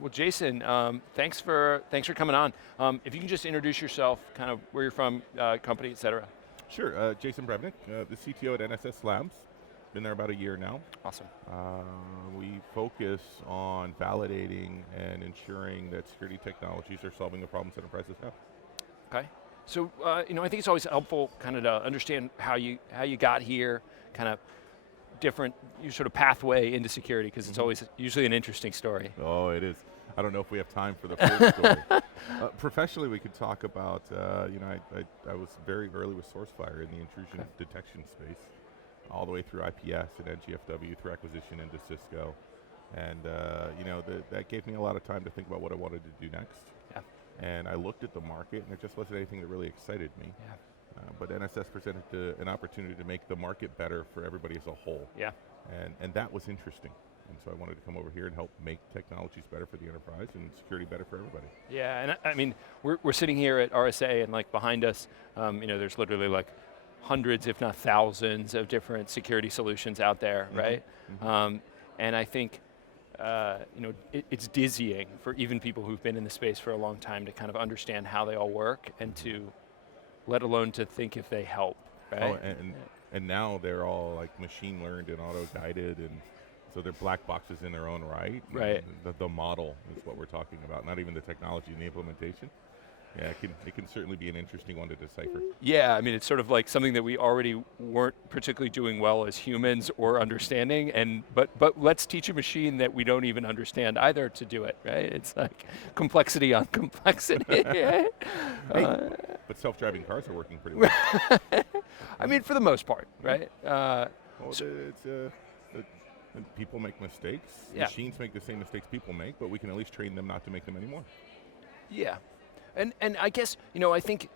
Well, Jason, thanks for coming on. If you can just introduce yourself, kind of where you're from, company, et cetera. Sure, Jason Brevnik, the CTO at NSS Labs. Been there about a year now. Awesome. We focus on validating and ensuring that security technologies are solving the problems enterprises have. Okay. So, I think it's always helpful, kind of, to understand how you got here, kind of different, your sort of pathway into security, because it's always usually an interesting story. Oh, it is. I don't know if we have time for the full story. Professionally, we could talk about, I was very early with Sourcefire in the intrusion detection space, all the way through IPS and NGFW, through acquisition into Cisco. And that gave me a lot of time to think about what I wanted to do next. Yeah. And I looked at the market, and there just wasn't anything that really excited me. Yeah. But NSS presented an opportunity to make the market better for everybody as a whole. Yeah. And that was interesting. And so I wanted to come over here and help make technologies better for the enterprise and security better for everybody. Yeah, and I mean, we're sitting here at RSA, and like behind us, there's literally like hundreds, if not thousands, of different security solutions out there, right? And I think, it's dizzying for even people who've been in the space for a long time to kind of understand how they all work, and to, let alone to think if they help, right? Oh, and now they're all like machine learned and auto-guided, and so they're black boxes in their own right. Right. The model is what we're talking about, not even the technology and the implementation. Yeah, it can certainly be an interesting one to decipher. Yeah, I mean, it's sort of like something that we already weren't particularly doing well as humans or understanding, but let's teach a machine that we don't even understand either to do it, right? It's like complexity on complexity. Hey, but self-driving cars are working pretty well. I mean, for the most part, right? People make mistakes. Yeah. Machines make the same mistakes people make, but we can at least train them not to make them anymore. Yeah, and I guess, I think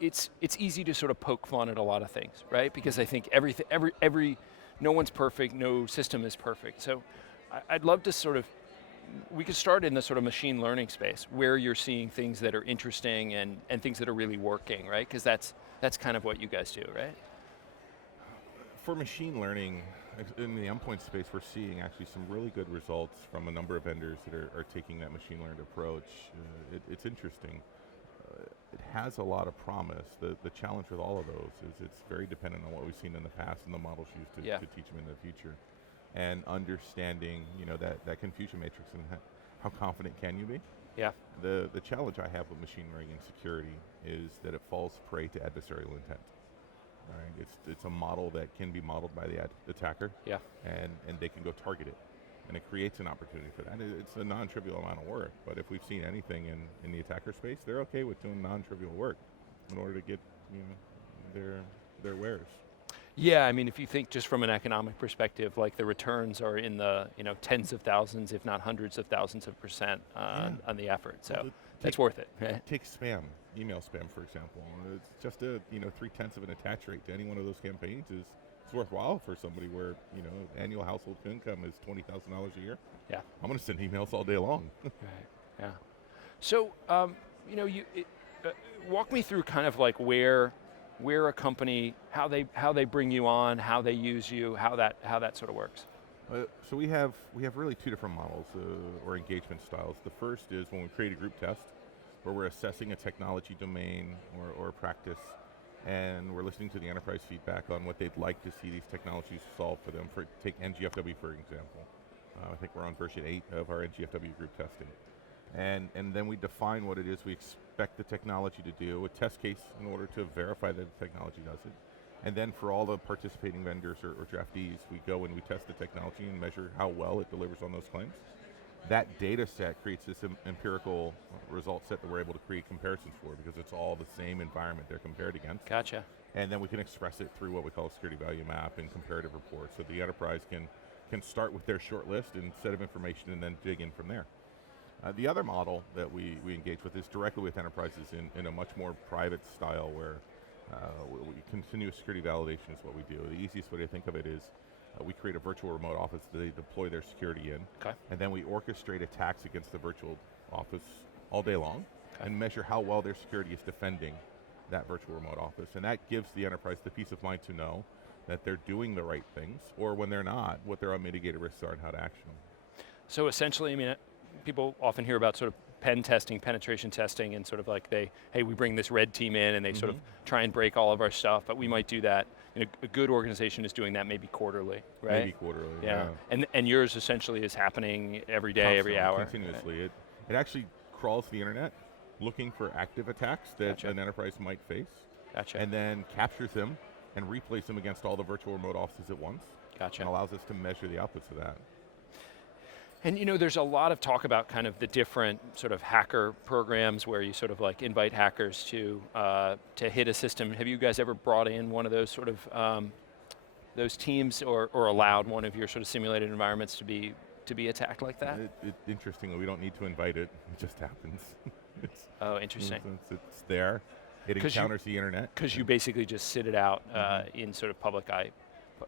it's easy to sort of poke fun at a lot of things, right? Because I think no one's perfect, no system is perfect. So I'd love to sort of, we could start in the sort of machine learning space, where you're seeing things that are interesting and things that are really working, right? Because that's kind of what you guys do, right? For machine learning, in the endpoint space, we're seeing actually some really good results from a number of vendors that are taking that machine learned approach. It's interesting. It has a lot of promise. The challenge with all of those is it's very dependent on what we've seen in the past and the models used to teach them in the future. And understanding, that confusion matrix and how confident can you be? Yeah. The challenge I have with machine learning and security is that it falls prey to adversarial intent. Right? It's a model that can be modeled by the attacker, and they can go target it, and it creates an opportunity for that. It's a non-trivial amount of work, but if we've seen anything in the attacker space, they're okay with doing non-trivial work in order to get their wares. Yeah, I mean, if you think just from an economic perspective, like the returns are in the tens of thousands, if not hundreds of thousands of % on the effort. So that's worth it. Right? Take spam, email spam, for example. It's just a 0.3 of an attach rate to any one of those campaigns is worthwhile for somebody where annual household income is $20,000 a year. Yeah, I'm going to send emails all day long. Right. Yeah. So walk me through kind of like where a company, how they bring you on, how they use you, how that sort of works. So we have really two different models or engagement styles. The first is when we create a group test, where we're assessing a technology domain or practice, and we're listening to the enterprise feedback on what they'd like to see these technologies solve for them. Take NGFW for example. I think we're on version 8 of our NGFW group testing. And then we define what it is we expect the technology to do, a test case in order to verify that the technology does it. And then for all the participating vendors or draftees, we go and we test the technology and measure how well it delivers on those claims. That data set creates this empirical result set that we're able to create comparisons for, because it's all the same environment they're compared against. Gotcha. And then we can express it through what we call a security value map and comparative reports. So the enterprise can start with their short list and set of information and then dig in from there. The other model that we engage with is directly with enterprises in a much more private style, where continuous security validation is what we do. The easiest way to think of it is we create a virtual remote office that they deploy their security in, and then we orchestrate attacks against the virtual office all day long, and measure how well their security is defending that virtual remote office. And that gives the enterprise the peace of mind to know that they're doing the right things, or when they're not, what their unmitigated risks are and how to action them. So essentially, I mean, people often hear about sort of pen testing, penetration testing, and sort of like hey, we bring this red team in and they sort of try and break all of our stuff, but we might do that. A good organization is doing that maybe quarterly, right? Maybe quarterly, yeah. And yours essentially is happening every day, Constantly, every hour. continuously. Right? It actually crawls the internet looking for active attacks that an enterprise might face. Gotcha. And then captures them and replays them against all the virtual remote offices at once. Gotcha. And allows us to measure the outputs of that. And there's a lot of talk about kind of the different sort of hacker programs where you sort of like invite hackers to hit a system. Have you guys ever brought in one of those sort of those teams or allowed one of your sort of simulated environments to be attacked like that? Interestingly, we don't need to invite it. It just happens. Oh, interesting. It's there. It encounters the internet. Because you basically just sit it out in sort of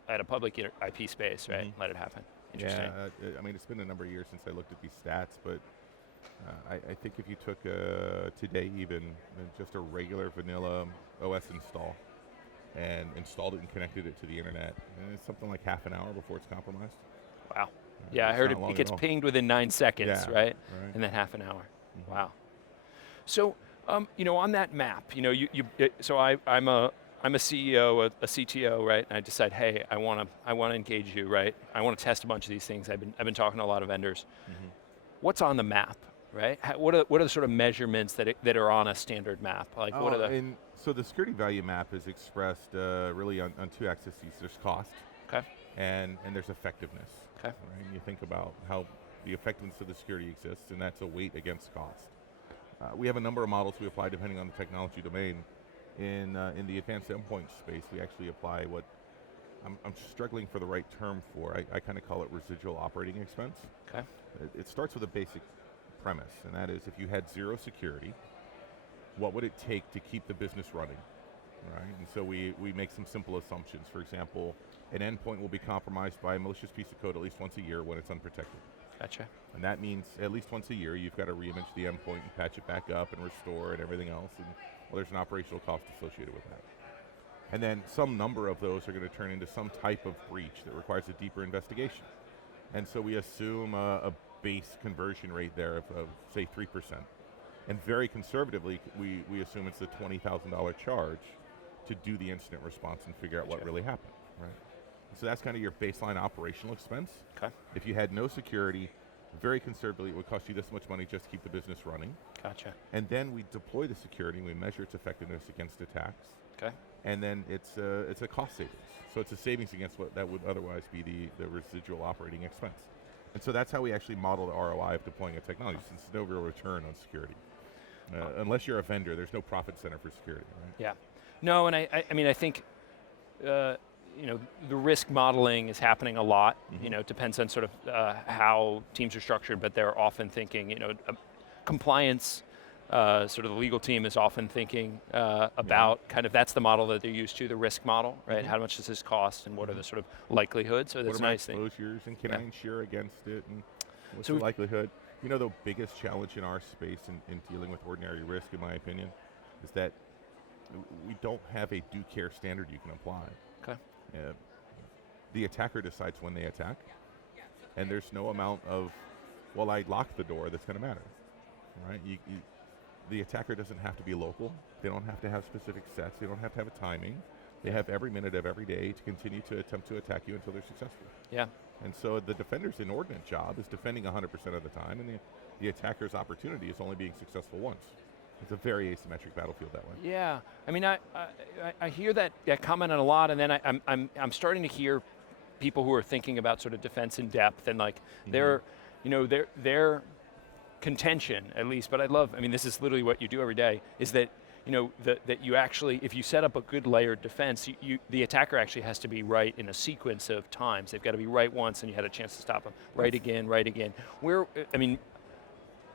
at a public IP space, right? Let it happen. Interesting. Yeah, I mean, it's been a number of years since I looked at these stats, but I think if you took today even just a regular vanilla OS install and installed it and connected it to the internet, it's something like half an hour before it's compromised. Wow. Yeah, I heard it gets pinged within 9 seconds, right? And then half an hour. Wow. So, on that map, so I'm a CEO, a CTO, right? And I decide, hey, I want to engage you, right? I want to test a bunch of these things. I've been talking to a lot of vendors. What's on the map, right? What are the sort of measurements that are on a standard map? Like what are the? So the security value map is expressed really on two axes. There's cost, and there's effectiveness. Right? And you think about how the effectiveness of the security exists, and that's a weight against cost. We have a number of models we apply depending on the technology domain. In the advanced endpoint space, we actually apply what I'm struggling for the right term for. I kind of call it residual operating expense. Okay. It starts with a basic premise, and that is if you had zero security, what would it take to keep the business running, right? And so we make some simple assumptions. For example, an endpoint will be compromised by a malicious piece of code at least once a year when it's unprotected. Gotcha. And that means at least once a year you've got to reimage the endpoint and patch it back up and restore and everything else. And well, there's an operational cost associated with that. And then some number of those are going to turn into some type of breach that requires a deeper investigation. And so we assume a base conversion rate there of say 3%. And very conservatively, we assume it's a $20,000 charge to do the incident response and figure out what really happened, right? So that's kind of your baseline operational expense. Okay. If you had no security, very conservatively, it would cost you this much money just to keep the business running. Gotcha. And then we deploy the security and we measure its effectiveness against attacks. Okay. And then it's a cost savings. So it's a savings against what that would otherwise be the residual operating expense. And so that's how we actually model the ROI of deploying a technology, since there's no real return on security. Unless you're a vendor, there's no profit center for security, right? Yeah. No, and I mean, I think, the risk modeling is happening a lot. It depends on sort of how teams are structured, but they're often thinking, compliance, sort of the legal team is often thinking about kind of, that's the model that they're used to, the risk model, right? How much does this cost and what are the sort of likelihoods? So that's a nice thing. What are my exposures and can I insure against it and what's the likelihood? The biggest challenge in our space in dealing with ordinary risk, in my opinion, is that we don't have a do care standard you can apply. Okay. The attacker decides when they attack, and there's no amount of, well, I locked the door that's going to matter, right? The attacker doesn't have to be local. They don't have to have specific sets. They don't have to have a timing. They have every minute of every day to continue to attempt to attack you until they're successful. Yeah. And so the defender's inordinate job is defending 100% of the time, and the attacker's opportunity is only being successful once. It's a very asymmetric battlefield that way. Yeah, I mean, I hear that comment a lot, and then I'm starting to hear people who are thinking about sort of defense in depth, and like their contention, at least. But I mean, this is literally what you do every day, is that that you actually, if you set up a good layered defense, the attacker actually has to be right in a sequence of times. They've got to be right once, and you had a chance to stop them. Right again, right again. I mean.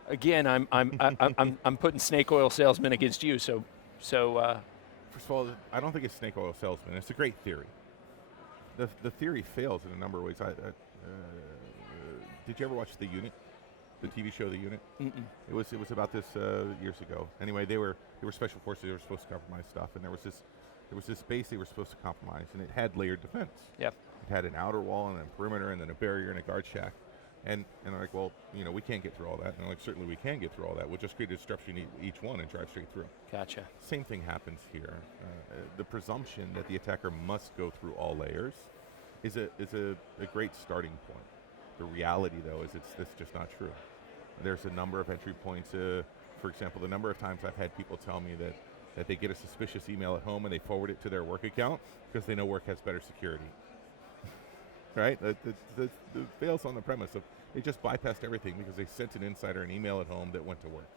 Again, I'm putting snake oil salesman against you. So. First of all, I don't think it's snake oil salesman. It's a great theory. The theory fails in a number of ways. Did you ever watch The Unit, the TV show The Unit? It was about this years ago. Anyway, they were special forces. They were supposed to compromise stuff, and there was this base they were supposed to compromise, and it had layered defense. Yep. It had an outer wall and a perimeter, and then a barrier and a guard shack. And I'm like, well, we can't get through all that. And I'm like, certainly we can get through all that. We'll just create a disruption each one and drive straight through. Gotcha. Same thing happens here. The presumption that the attacker must go through all layers is a great starting point. The reality, though, is it's just not true. There's a number of entry points. For example, the number of times I've had people tell me that they get a suspicious email at home and they forward it to their work account because they know work has better security. Right? That fails on the premise of they just bypassed everything because they sent an insider an email at home that went to work.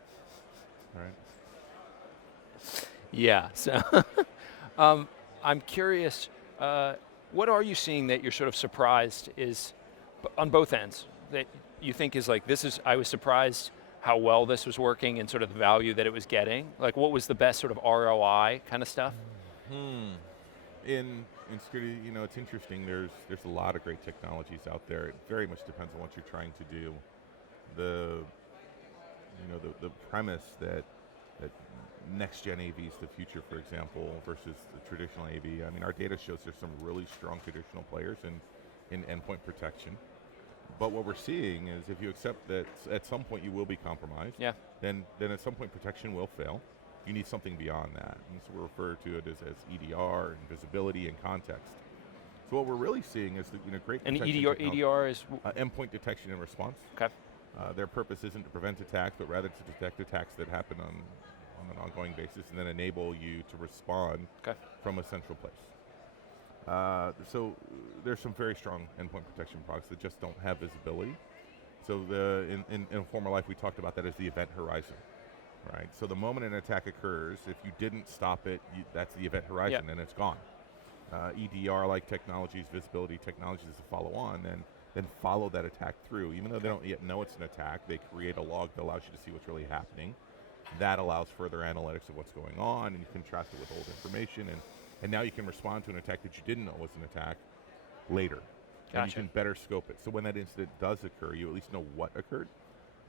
Right? Yeah. So I'm curious, what are you seeing that you're sort of surprised is on both ends that you think is like, I was surprised how well this was working and sort of the value that it was getting? Like, what was the best sort of ROI kind of stuff? In security, it's interesting. There's a lot of great technologies out there. It very much depends on what you're trying to do. The premise that next gen AV is the future, for example, versus the traditional AV. I mean, our data shows there's some really strong traditional players in endpoint protection. But what we're seeing is if you accept that at some point you will be compromised, then at some point protection will fail. You need something beyond that. And so we refer to it as EDR and visibility and context. So what we're really seeing is that great and protection EDR is? Endpoint Detection and Response. Okay. Their purpose isn't to prevent attacks, but rather to detect attacks that happen on an ongoing basis and then enable you to respond from a central place. So there's some very strong endpoint protection products that just don't have visibility. So in former life we talked about that as the event horizon. Right. So the moment an attack occurs, if you didn't stop it, that's the event horizon, and it's gone. EDR-like technologies, visibility technologies to follow on, then follow that attack through. Even though they don't yet know it's an attack, they create a log that allows you to see what's really happening. That allows further analytics of what's going on, and you contrast it with old information, and now you can respond to an attack that you didn't know was an attack later. Gotcha. And you can better scope it. So when that incident does occur, you at least know what occurred.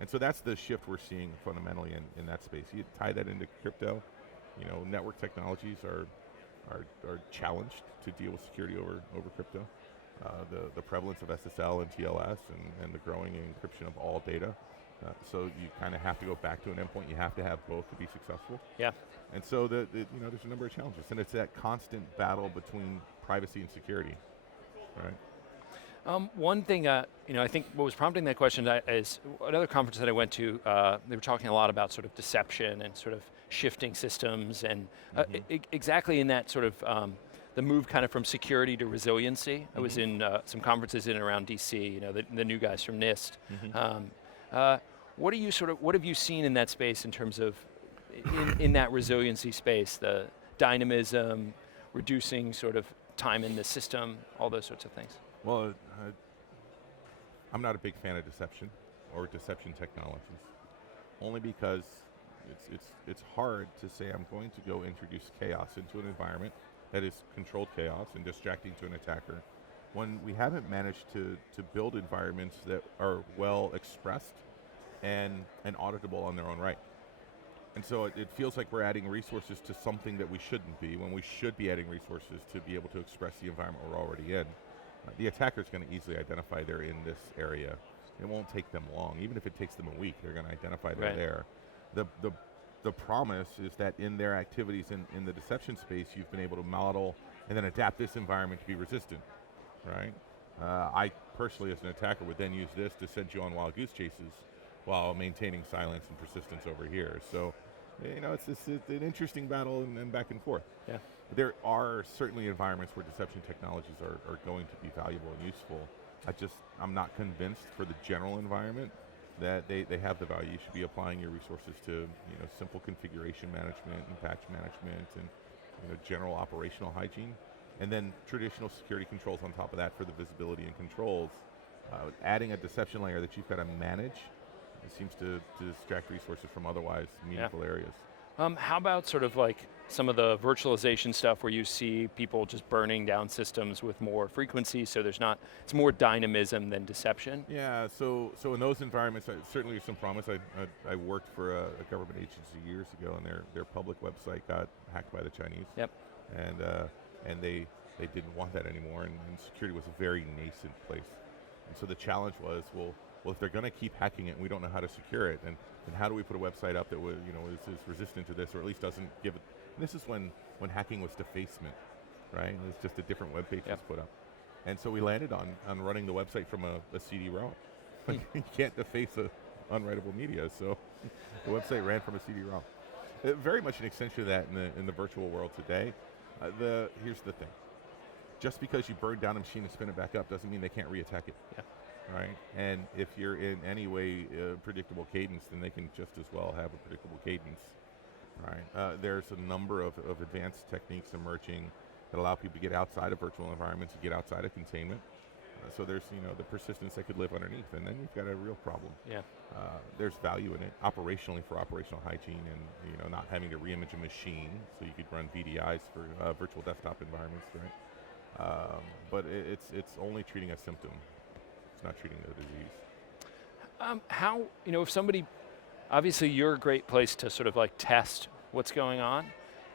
And so that's the shift we're seeing fundamentally in that space. You tie that into crypto, network technologies are challenged to deal with security over crypto. The prevalence of SSL and TLS and the growing encryption of all data. So you kind of have to go back to an endpoint. You have to have both to be successful. Yeah. And so there's a number of challenges, and it's that constant battle between privacy and security, right? One thing, I think what was prompting that question is another conference that I went to, they were talking a lot about sort of deception and sort of shifting systems and exactly in that sort of the move kind of from security to resiliency. I was in some conferences in and around DC, the new guys from NIST. What have you seen in that space in terms of in that resiliency space, the dynamism, reducing sort of time in the system, all those sorts of things? Well, I'm not a big fan of deception or deception technologies, only because it's hard to say I'm going to go introduce chaos into an environment that is controlled chaos and distracting to an attacker when we haven't managed to build environments that are well expressed and auditable on their own right. And so it feels like we're adding resources to something that we shouldn't be, when we should be adding resources to be able to express the environment we're already in. The attacker's going to easily identify they're in this area. It won't take them long. Even if it takes them a week, they're going to identify they're there. The promise is that in their activities in the deception space, you've been able to model and then adapt this environment to be resistant, right? I personally, as an attacker, would then use this to send you on wild goose chases while maintaining silence and persistence over here. So, it's an interesting battle and back and forth. Yeah. There are certainly environments where deception technologies are going to be valuable and useful. I'm not convinced for the general environment that they have the value. You should be applying your resources to simple configuration management and patch management and general operational hygiene, and then traditional security controls on top of that for the visibility and controls. Adding a deception layer that you've got to manage, it seems to distract resources from otherwise meaningful areas. How about sort of like some of the virtualization stuff where you see people just burning down systems with more frequency, so it's more dynamism than deception? Yeah, so in those environments, certainly there's some promise. I worked for a government agency years ago, and their public website got hacked by the Chinese. Yep. And they didn't want that anymore, and security was a very nascent place. And so the challenge was, well, well, if they're going to keep hacking it and we don't know how to secure it, then how do we put a website up that was, is resistant to this, or at least doesn't give it, and this is when hacking was defacement, right? It's just a different web page was put up. And so we landed on running the website from a CD-ROM. You can't deface unwritable media, so the website ran from a CD-ROM. Very much an extension of that in the virtual world today. Here's the thing. Just because you burn down a machine and spin it back up doesn't mean they can't reattack it. Yeah. Right? And if you're in any way predictable cadence, then they can just as well have a predictable cadence. Right? There's a number of advanced techniques emerging that allow people to get outside of virtual environments and get outside of containment. So there's the persistence that could live underneath, and then you've got a real problem. Yeah. There's value in it operationally for operational hygiene, and not having to reimage a machine, so you could run VDIs for virtual desktop environments, right? But it's only treating a symptom. It's not treating the disease. How, if somebody, obviously you're a great place to sort of like test what's going on.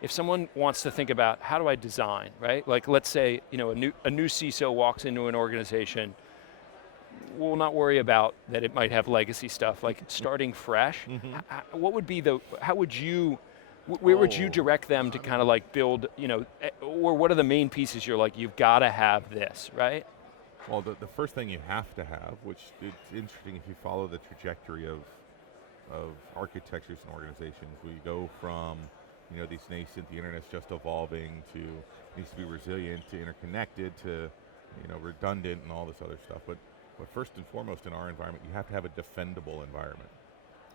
If someone wants to think about how do I design, right? Like let's say, a new CISO walks into an organization, we'll not worry about that it might have legacy stuff, like starting fresh. What would be how would you, where would you direct them to kind of like build, or what are the main pieces you're like, you've got to have this, right? Well, the first thing you have to have, which it's interesting if you follow the trajectory of architectures and organizations, we go from these nascent, the internet's just evolving, to needs to be resilient, to interconnected, to redundant and all this other stuff. But first and foremost in our environment, you have to have a defendable environment.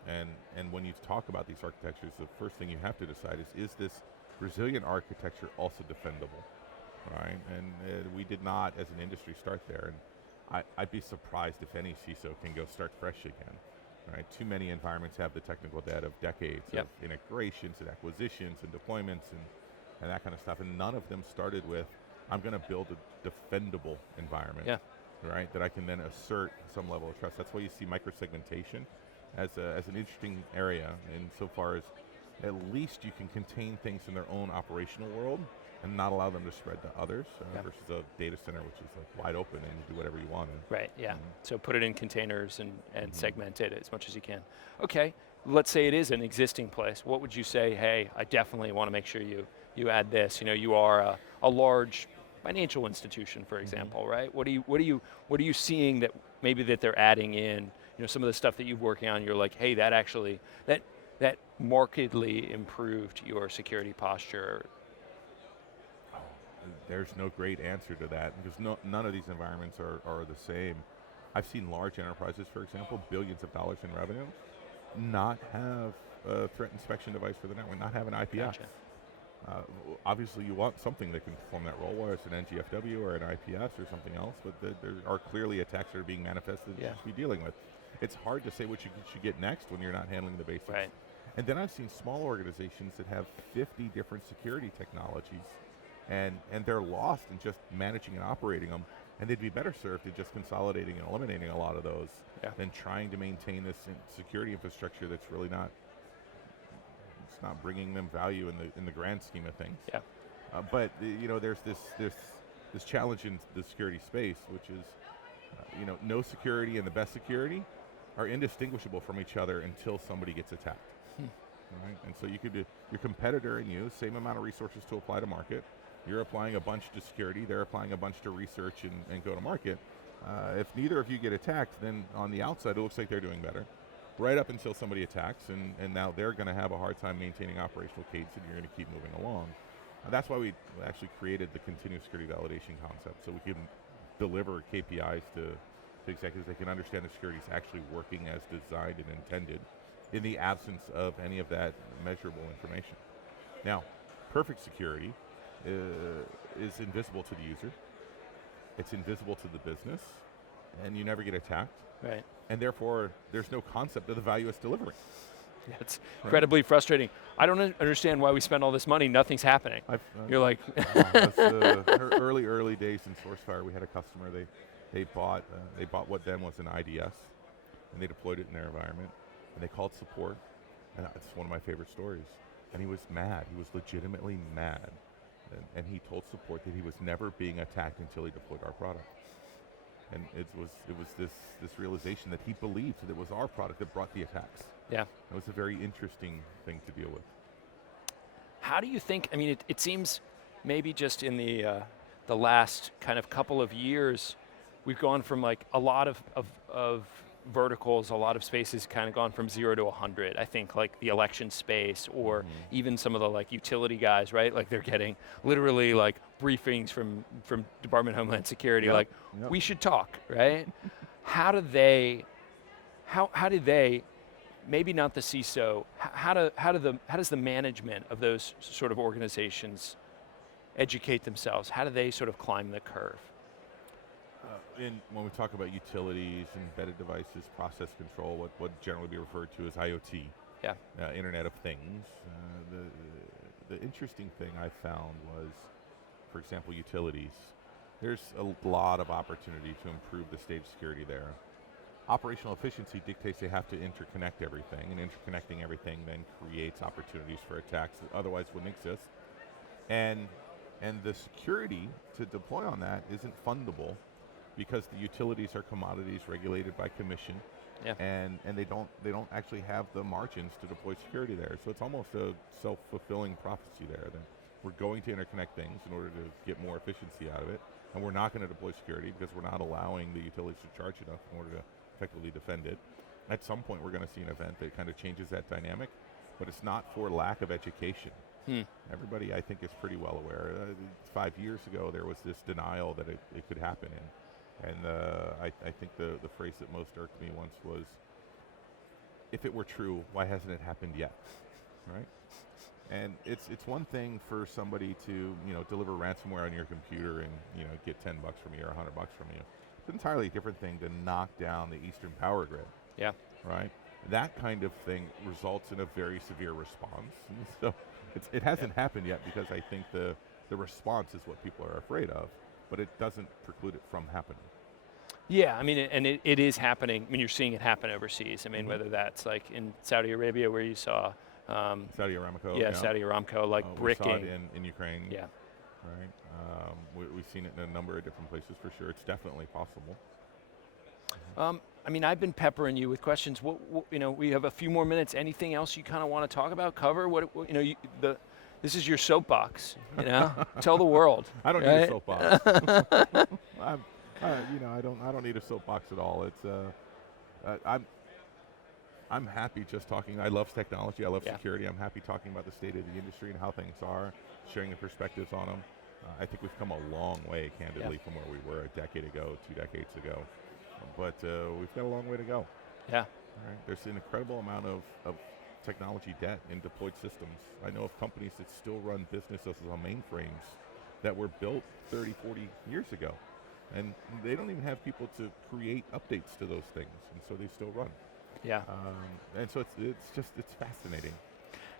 And when you talk about these architectures, the first thing you have to decide is this resilient architecture also defendable, right? And we did not, as an industry, start there. And I'd be surprised if any CISO can go start fresh again. Right? Too many environments have the technical debt of decades of integrations and acquisitions and deployments and that kind of stuff, and none of them started with, I'm going to build a defendable environment, right? That I can then assert some level of trust. That's why you see microsegmentation as an interesting area, insofar as at least you can contain things in their own operational world and not allow them to spread to others, versus a data center which is like wide open and you do whatever you want. Right, yeah. So put it in containers and segment it as much as you can. Okay, let's say it is an existing place. What would you say, hey, I definitely want to make sure you add this. You are a large financial institution, for example, right? What are you seeing that maybe that they're adding in? Some of the stuff that you're working on, you're like, hey, that actually, that markedly improved your security posture. There's no great answer to that, because none of these environments are the same. I've seen large enterprises, for example, billions of dollars in revenue, not have a threat inspection device for the network, not have an IPS. Gotcha. Obviously you want something that can perform that role, whether it's an NGFW or an IPS or something else, but there are clearly attacks that are being manifested that you should be dealing with. It's hard to say what you should get next when you're not handling the basics. Right. And then I've seen small organizations that have 50 different security technologies, and they're lost in just managing and operating them, and they'd be better served at just consolidating and eliminating a lot of those than trying to maintain this security infrastructure that's really not bringing them value in the grand scheme of things. Yeah. But there's this challenge in the security space, which is no security and the best security are indistinguishable from each other until somebody gets attacked. Right? And so you could do your competitor and you, same amount of resources to apply to market. You're applying a bunch to security, they're applying a bunch to research and go to market. If neither of you get attacked, then on the outside it looks like they're doing better. Right up until somebody attacks, and now they're going to have a hard time maintaining operational cadence, and you're going to keep moving along. That's why we actually created the continuous security validation concept, so we can deliver KPIs to executives. They can understand the security is actually working as designed and intended in the absence of any of that measurable information. Now, perfect security is invisible to the user. It's invisible to the business, and you never get attacked. Right. And therefore, there's no concept of the value it's delivering. Yeah, it's incredibly frustrating. I don't understand why we spend all this money, nothing's happening. You're like... early days in Sourcefire, we had a customer, they bought what then was an IDS, and they deployed it in their environment, and they called support, and it's one of my favorite stories. And he was mad, he was legitimately mad. And he told support that he was never being attacked until he deployed our product. And it was this realization that he believed that it was our product that brought the attacks. Yeah. It was a very interesting thing to deal with. How do you think, I mean, it seems maybe just in the last kind of couple of years, we've gone from like a lot of verticals, a lot of spaces kind of gone from 0 to 100. I think like the election space or even some of the like utility guys, right? Like they're getting literally like briefings from Department of Homeland Security, like we should talk, right? How do they, maybe not the CISO, how does the management of those sort of organizations educate themselves? How do they sort of climb the curve? When we talk about utilities, embedded devices, process control, what would generally be referred to as IoT, Internet of Things, the interesting thing I found was, for example, utilities. There's a lot of opportunity to improve the state of security there. Operational efficiency dictates they have to interconnect everything, and interconnecting everything then creates opportunities for attacks that otherwise wouldn't exist. And the security to deploy on that isn't fundable because the utilities are commodities regulated by commission, and they don't actually have the margins to deploy security there. So it's almost a self-fulfilling prophecy there that we're going to interconnect things in order to get more efficiency out of it, and we're not going to deploy security because we're not allowing the utilities to charge enough in order to effectively defend it. At some point we're going to see an event that kind of changes that dynamic, but it's not for lack of education. Everybody, I think, is pretty well aware. 5 years ago there was this denial that it could happen, and I think the phrase that most irked me once was, if it were true, why hasn't it happened yet, right? And it's one thing for somebody to deliver ransomware on your computer and get $10 from you or $100 from you. It's an entirely different thing to knock down the Eastern Power Grid. Yeah. Right? That kind of thing results in a very severe response. And so it hasn't happened yet because I think the response is what people are afraid of, but it doesn't preclude it from happening. Yeah, I mean, and it is happening. I mean, you're seeing it happen overseas. I mean, whether that's like in Saudi Arabia where you saw Saudi Aramco. Yeah, Saudi Aramco, like bricking. We saw it in Ukraine. Yeah. Right. We've seen it in a number of different places for sure. It's definitely possible. I mean, I've been peppering you with questions. What we have a few more minutes. Anything else you kind of want to talk about, cover? This is your soapbox. Tell the world. I don't need a soapbox. I don't need a soapbox at all. It's I'm happy just talking. I love technology. I love security. I'm happy talking about the state of the industry and how things are, sharing the perspectives on them. I think we've come a long way, candidly, from where we were a decade ago, 2 decades ago. But we've got a long way to go. Yeah. Right? There's an incredible amount of technology debt in deployed systems. I know of companies that still run businesses on mainframes that were built 30, 40 years ago. And they don't even have people to create updates to those things, and so they still run. Yeah. And so it's fascinating.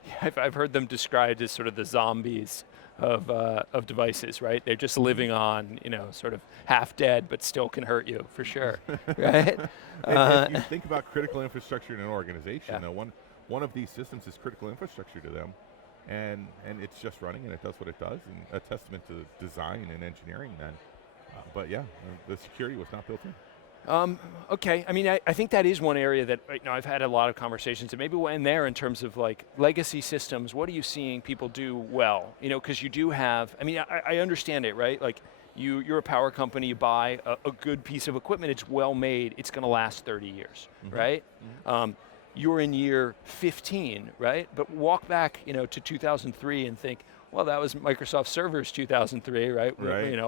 Yeah, I've heard them described as sort of the zombies of devices, right? They're just living on, sort of half dead, but still can hurt you for sure, right? If you think about critical infrastructure in an organization, one of these systems is critical infrastructure to them, and it's just running and it does what it does, and a testament to design and engineering then. But the security was not built in. Okay, I mean, I think that is one area that I've had a lot of conversations, and maybe we'll end there in terms of like legacy systems. What are you seeing people do well? Because you do have, I mean, I understand it, right? Like you're a power company, you buy a good piece of equipment, it's well made, it's going to last 30 years, right? You're in year 15, right? But walk back, to 2003 and think, well, that was Microsoft Servers 2003, right?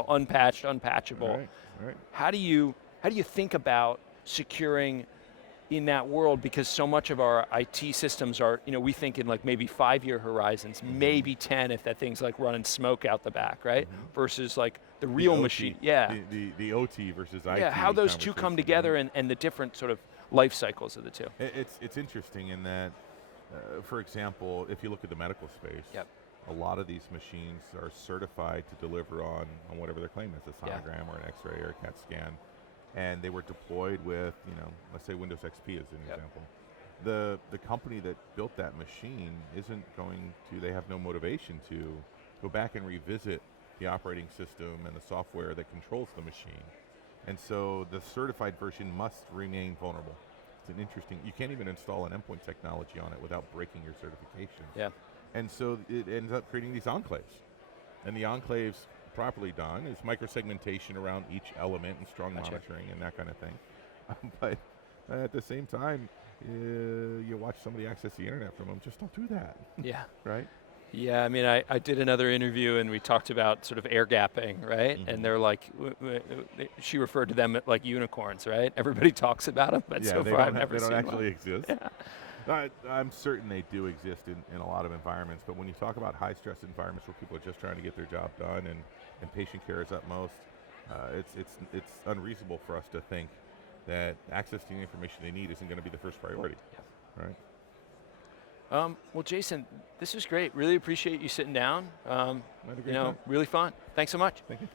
Unpatched, unpatchable. Right. How do you think about securing in that world? Because so much of our IT systems are, we think in like maybe 5-year horizons, maybe 10 if that thing's like running smoke out the back, right? Versus like the real machine. Yeah. The OT versus IT. Yeah, how those two come together and the different sort of life cycles of the two. It's interesting in that, for example, if you look at the medical space, a lot of these machines are certified to deliver on whatever their claim is, a sonogram or an X-ray or a CAT scan. And they were deployed with, let's say Windows XP as an example. The company that built that machine isn't going to, they have no motivation to go back and revisit the operating system and the software that controls the machine. And so the certified version must remain vulnerable. It's an interesting, you can't even install an endpoint technology on it without breaking your certification. Yeah. And so it ends up creating these enclaves. And the enclaves, properly done, is microsegmentation around each element and strong Gotcha. monitoring and that kind of thing. But at the same time, you watch somebody access the internet from them, just don't do that, Yeah. right? Yeah, I mean, I did another interview and we talked about sort of air gapping, right? And they're like, she referred to them like unicorns, right? Everybody talks about them, but Yeah, so they far I've don't, never they don't seen actually one. exist. I'm certain they do exist in a lot of environments, but when you talk about high stress environments where people are just trying to get their job done and patient care is utmost, it's unreasonable for us to think that accessing the information they need isn't going to be the first priority, right? Well, Jason, this was great. Really appreciate you sitting down. Had a great time. Really fun. Thanks so much. Thank you.